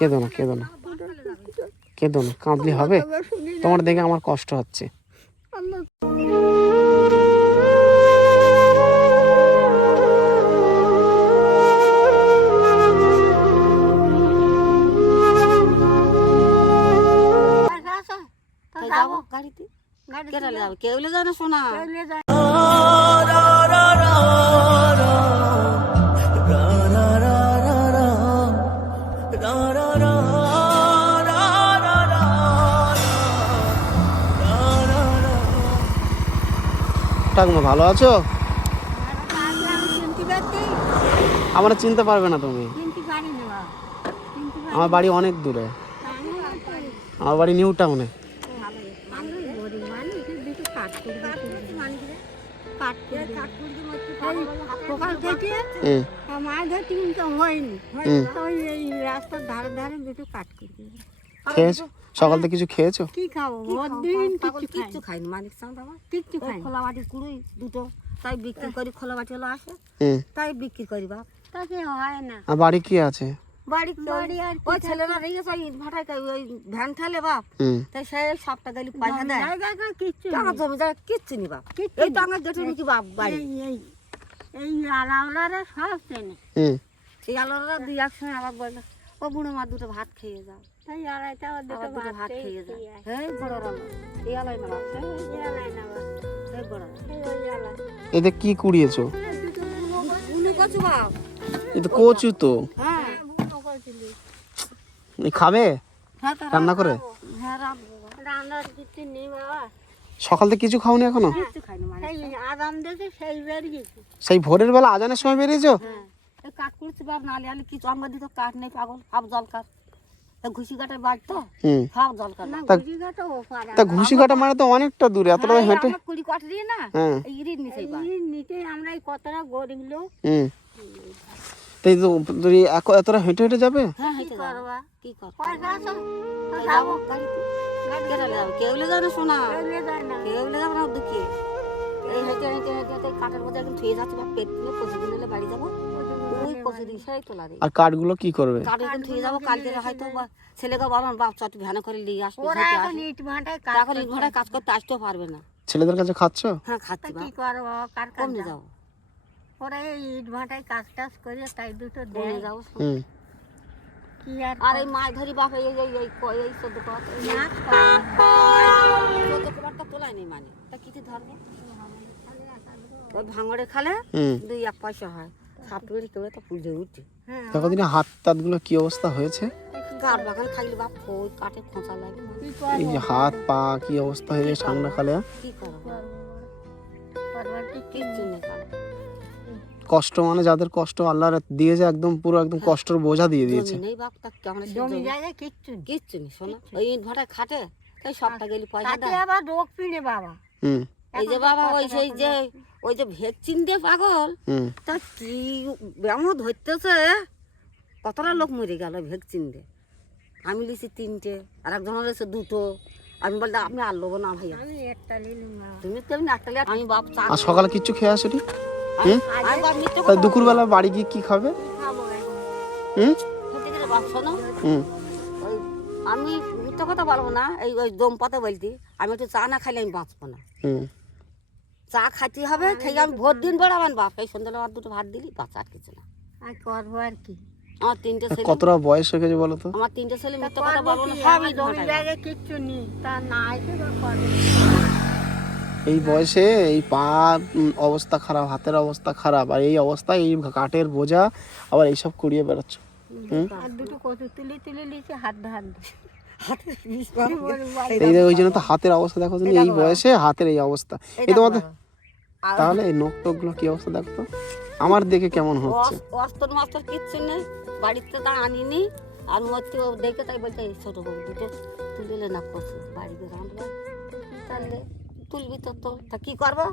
কেঁদো না, কেঁদো না, কেঁদো না, কাঁদলে হবে? তোমার দেখে আমার কষ্ট হচ্ছে। যাবো গাড়িতে, যাবে কেউ যায় না শোনা। ঠাকুমা ভালো আছো? আমার চিনতে পারবে না তুমি। আমার বাড়ি অনেক দূরে, আমার বাড়ি নিউ টাউনে। খেয়েছো সকাল থেকে? কিছু খেয়েছো? কি খাবো, কিচ্ছু খাইনি। মানিক বাবা কিচ্ছু খাই, খোলা বাটি কুড়ি দুটো তাই বিক্রি করি। খোলা বাটি হলো আসে তাই বিক্রি করি। বাপ তাকে হয় না। আর বাড়ি কি আছে? বাড়ি ওই ছেলেরা রেখেছে ওই ভাটায় ওই ভ্যান ঠালে বাপ। তাই সেই সবটা গেলি পয়সা দেয়। টাকা জমি যায় কিচ্ছু নি বাপ। এই টাকা যেটা নাকি বাপ বাড়ি এই আলাওলারা সব চেনে। সেই আলাওলারা দুই একসঙ্গে আবার বললো ও বুড়ো মা দুটো ভাত খেয়ে যাও। তাই আড়াইটা দুটো ভাত খেয়ে যাও। হ্যাঁ বড় রান্না এই আলাই না বাপ, এই আলাই না বাপ, এই বড় এতে কি কুড়িয়েছো? বুনো কচু বাপ। এটা কচু তো। হ্যাঁ খাবে রান্না করে? হ্যাঁ রান্নার কিছু নেই বাবা। সকাল থেকে কিছু খাওনি এখনো? কিছু খাইনি। আরাম দেখে সেই বেরিয়েছি। সেই ভোরের বেলা আজানের সময় বেরিয়েছো? হ্যাঁ কাঠ করছি বাপ, নালে আলে কিছু আমরা দিত কাঠ নেই পাগল। হাফ জল কাঠ ঘুষি কাঠে বাড়ি তো হাফ জল কাঠ। তা ঘুষি কাটা মানে তো অনেকটা দূরে, এতটা হেঁটে কুড়ি কাঠ দিয়ে না ইরির নিচে আমরা এই কতটা গরিব লোক। তাই তো তুমি এতটা হেঁটে হেঁটে যাবে? হ্যাঁ হেঁটে করবা কি কর পয়সা আছে যাবো গাড়িতে, যাবো কেউ যায় না শোনা, কেউ যাবে না দুঃখে। এই হেঁটে হেঁটে হেঁটে হেঁটে কাঠের মধ্যে একদম থুয়ে যাচ্ছে। পেট তুলে প্রতিদিন এলে বাড়ি যাবো। ওই প্রতিদিন সেই তোলা দিই। আর কাঠগুলো কি করবে? কাঠ একদম থুয়ে যাবো। কালকে হয়তো ছেলেকে বলুন বাপ চট ভ্যানে করে নিয়ে আসবে। এখন ইট ভাটায় কাজ করতে আসতেও পারবে না। ছেলেদের কাছে খাচ্ছ? হ্যাঁ খাচ্ছি। কি করবো, কার কমে যাবো। ওরা ইট ভাটায় কাজ টাজ করে তাই দুটো দিয়ে যাবো। আর এই মাছ ধরি বাপ এই এই 14 কুমারটা তোলাই নেই মানে তা কিছু ধরবো। ওই ভাঙড়ে খালে 2-1 পয়সা হয়। সাপটুরি তোলে তো পুজো উঠে। দেখো দিনে হাত টাত গুলো কি অবস্থা হয়েছে। কাঠ বাগান খাইলে বাপ ওই কাঠে খোঁচা লাগে। এই যে হাত পা কি অবস্থা হয়ে যায় ঠান্ডা কালে। কি করবো কিচ্ছু নেই। কষ্ট মানে যাদের কষ্ট আল্লাহ দিয়েছে একদম পুরো একদম কষ্টের বোঝা দিয়ে দিয়েছে। জমি জায়গা কিচ্ছু নেই শোনা। ওই ইট ভাটায় খাটে তাই সবটা গেলি পয়সা দেয়। আবার রোগ পিড়ে বাবা। এই যে বাবা ওই যে ভ্যাকসিন দিয়ে পাগল তা কি ব্যামো ধরতেছে। কতটা লোক মরে গেল ভ্যাকসিন দিয়ে। আমি লিছি 3টে আর একজনের লিছে 2টো। আমি বললাম আপনি আর লোবো না ভাইয়া, আমি একটা নিলাম। তুমি তো একটা লিয়ে আমি বাপ চা। আর সকালে কিচ্ছু খেয়ে আসোনি? দুপুর বেলা বাড়ি গিয়ে কি খাবে? আমি মিথ্যা কথা বলবো না। এই ওই দম পাতে বলতি আমি একটু চা না খাইলে আমি বাঁচবো না। চা খাইতে হবে। খেয়ে আমি ভোর দিন বেড়াবেন বাপ। এই সন্ধ্যাবেলা আমার 2টো ভাত দিলি বাচ্চা আর কিছু না। আর করবো আর কি। আমার 3টে ছেলে। কতটা বয়স হয়ে গেছে বলো তো? আমার 3টে ছেলে। মিথ্যা কথা বলবো না। সবই জমি জায়গায় কিচ্ছু নেই তা না এসে এই বয়সে এই পা অবস্থা খারাপ, হাতের অবস্থা খারাপ, আর এই অবস্থায় এই কাঠের বোঝা আবার এইসব কুড়িয়ে বেড়াচ্ছ। আর 2টো কচু তুলে লিখে হাত এই ওই জন্য তো হাতের অবস্থা দেখো তুমি। এই বয়সে হাতের এই অবস্থা। এই তোমাদের তাহলে এই নখ টক গুলো কি অবস্থা দেখো তো। আমার দেখে কেমন হচ্ছে। অস্ত্র মাস্টার কিচ্ছু নেই বাড়িতে তা আনিনি। আর মধ্যে দেখে তাই বলতে ছোট বউ 2টো তুলে না কচু বাড়িতে রান্না তাহলে তুলবি তো তা কি করবো।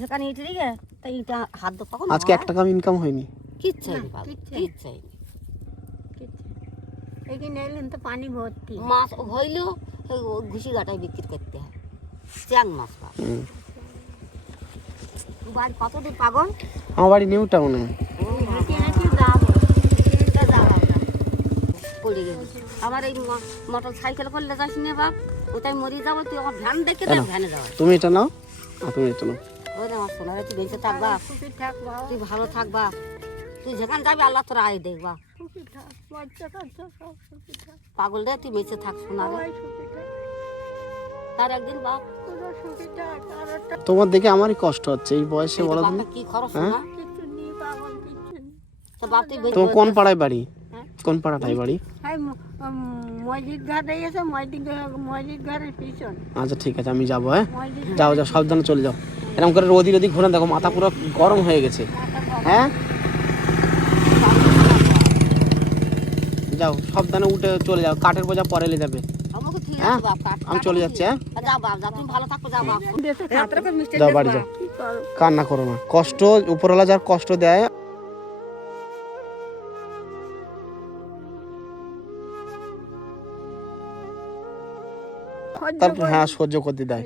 যেখানে ইট দিকে তাই ইটা হাত দো কখন। আজকে 1 টাকা ইনকাম হয়নি? কিচ্ছু চাইনি। এখানে এলেন তো পানি ভর্তি। মাছ হইলেও ঘুষি ঘাটায় বিক্রি করতে হয় চ্যাং মাছ। বাড়ি কত দূর পাগল? আমার বাড়ি নিউ টাউনে। পড়ে গেলি আমার এই মোটর সাইকেল করলে যাস না বাপ ওটাই মরে যাবো তুই আমার ভ্যান দেখে দেখ ভ্যানে যাওয়া তুমি এটা নাও আর তুমি এটা নাও। ওরে আমার সোনা রে তুই বেঁচে থাকবা তুই ভালো থাকবা তুই যেখানে যাবি আল্লাহ তোর আয় দেখবা পাগল রে তুই বেঁচে থাক সোনা রে তার একদিন বাপ তোমার দেখে আমারই কষ্ট হচ্ছে এই বয়সে, বলো তুমি। কি খরচ না তো বাপ তুই তোমার কোন পাড়ায় বাড়ি? কোন পাড়াটাই বাড়ি? মসজিদ ঘাটে এসে মসজিদ ঘাটের পিছন। আচ্ছা ঠিক আছে, আমি যাবো। হ্যাঁ যাও যাও, সাবধানে চলে যাও। এরকম করে রোদি রোদি ঘুরে দেখো, মাথা পুরো গরম হয়ে গেছে। হ্যাঁ যাও সাবধানে উঠে চলে যাও, কাঠের বোঝা পরে এলে যাবে। হ্যাঁ আমি চলে যাচ্ছি। হ্যাঁ যাও বাড়ি যাও, কান্না করো না। কষ্ট উপরওয়ালা যার কষ্ট দেয় তারপর হ্যাঁ সহ্য করতে দেয়,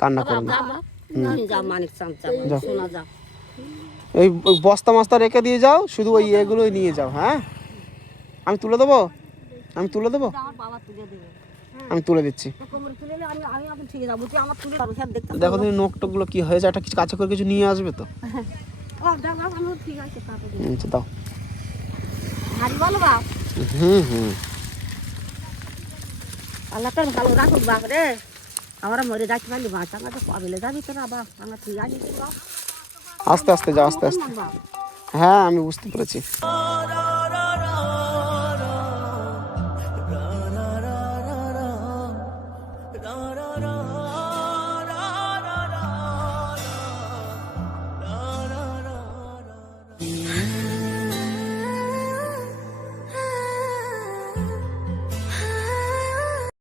কান্না করো না। ওই বস্তা মস্তা রেখে দিয়ে যাও, শুধু ওই এগুলোই নিয়ে যাও। হ্যাঁ আমি তুলে দেবো, আমি তুলে দেবো, আমি তুলে দিচ্ছি। দেখো তুমি নোক টোকগুলো কি হয়েছে, একটা কিছু কাছে করে কিছু নিয়ে আসবে তো। আচ্ছা দাও। হুম হুম আল্লাহ তোর ভালো রাখুক বাপ রে, আমরা মরে যাচ্ছি পারলি বাঁচ, আমরা তো পাবেলে যাবি তোরা বাপ, আমরা ঠিক আছি বাপ। আস্তে আস্তে যাও, আস্তে আস্তে। হ্যাঁ আমি বুঝতে পেরেছি।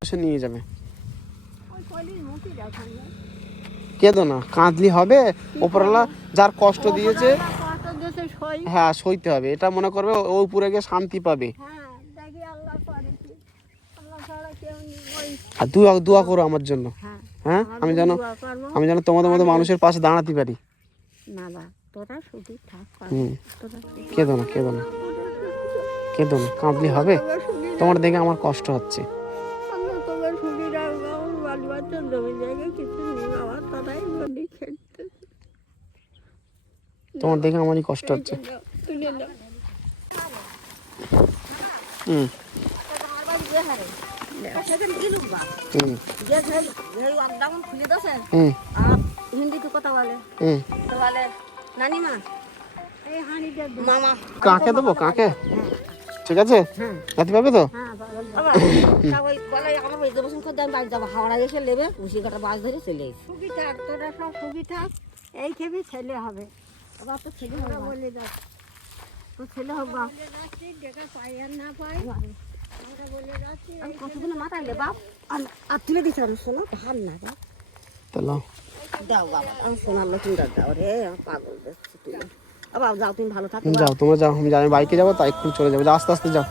সে নিয়ে যাবে, কেঁদো না, কাঁদলি হবে। ওপরওয়ালা যার কষ্ট দিয়েছে হ্যাঁ সইতে হবে, এটা মনে করবে ও উপরে গিয়ে শান্তি পাবে। আর দোয়া করো আমার জন্য। হ্যাঁ আমি যেন তোমাদের মতো মানুষের পাশে দাঁড়াতে পারি। কেঁদো না, কেঁদো না, কেঁদো না, কাঁদলি হবে। তোমার দেখে আমার কষ্ট হচ্ছে। তোমার দেখে আমারই কষ্ট হচ্ছে। কাকে দেবো, কাকে? ঠিক আছে, রাতে পাবে তো। হাওড়া এসে নেবে উশি কাটা বাস ধরে চলে এই খেবি ছেলে হবে, আবার তো ছেলে হবে বলে দাও, তো ছেলে হোক বাপ না পাই আমি কতদিন মাথায় লে বাপ আর তুলে দিচ্ছি আমি শোনো ভাল না বাপ দাও বাবা আমি শোনার নতুন দাও রে পাগল দেখছি তুমি বাবা যাও তুমি ভালো থাকো যাও, তোমরা যাও, আমি বাইকে যাবো তাই এক্ষুনি চলে যাবো। আস্তে আস্তে যাও।